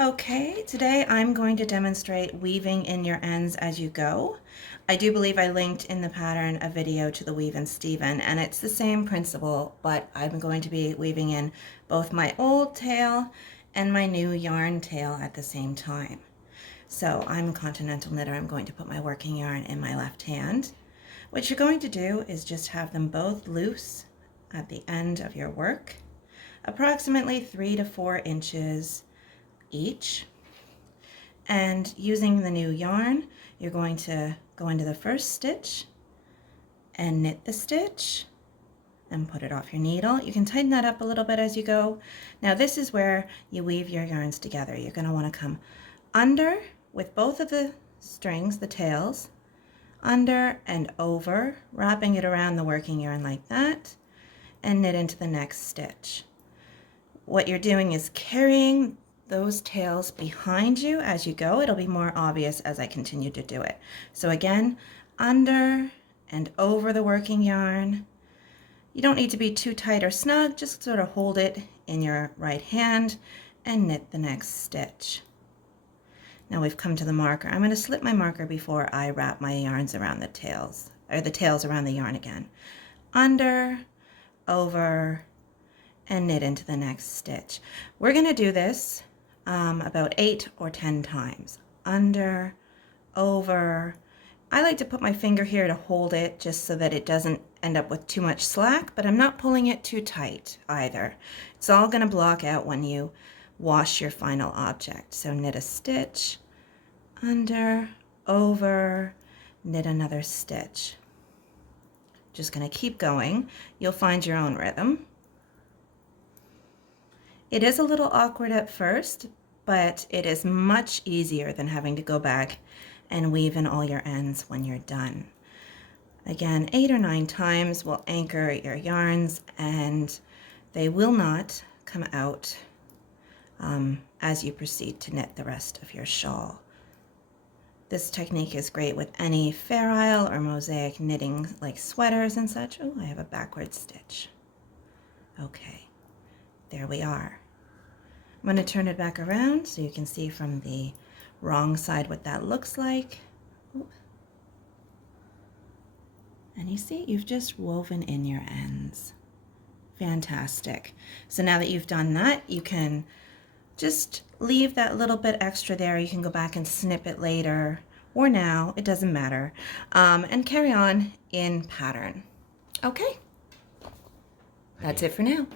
Okay, today I'm going to demonstrate weaving in your ends as you go. I do believe I linked in the pattern a video to the Weave and Steven, and it's the same principle, but I'm going to be weaving in both my old tail and my new yarn tail at the same time. So I'm a continental knitter. I'm going to put my working yarn in my left hand. What you're going to do is just have them both loose at the end of your work, approximately 3 to 4 inches each. And using the new yarn, you're going to go into the first stitch and knit the stitch and put it off your needle. You can tighten that up a little bit as you go. Now this is where you weave your yarns together. You're going to want to come under with both of the strings, the tails, under and over, wrapping it around the working yarn like that, and knit into the next stitch. What you're doing is carrying those tails behind you as you go. It'll be more obvious as I continue to do it. So again, under and over the working yarn. You don't need to be too tight or snug, just sort of hold it in your right hand and knit the next stitch. Now we've come to the marker. I'm going to slip my marker before I wrap my yarns around the tails, or the tails around the yarn again. Under, over, and knit into the next stitch. We're going to do this about 8 or 10 times. Under, over. I like to put my finger here to hold it just so that it doesn't end up with too much slack, but I'm not pulling it too tight either. It's all going to block out when you wash your final object. So knit a stitch, under, over, knit another stitch. Just going to keep going. You'll find your own rhythm. It is a little awkward at first, but it is much easier than having to go back and weave in all your ends when you're done. Again, 8 or 9 times will anchor your yarns and they will not come out as you proceed to knit the rest of your shawl. This technique is great with any Fair Isle or mosaic knitting like sweaters and such. Oh, I have a backward stitch. Okay, there we are. I'm going to turn it back around so you can see from the wrong side what that looks like. Oop. And you see, you've just woven in your ends. Fantastic. So now that you've done that, you can just leave that little bit extra there. You can go back and snip it later or now, it doesn't matter, and carry on in pattern. Okay, that's it for now.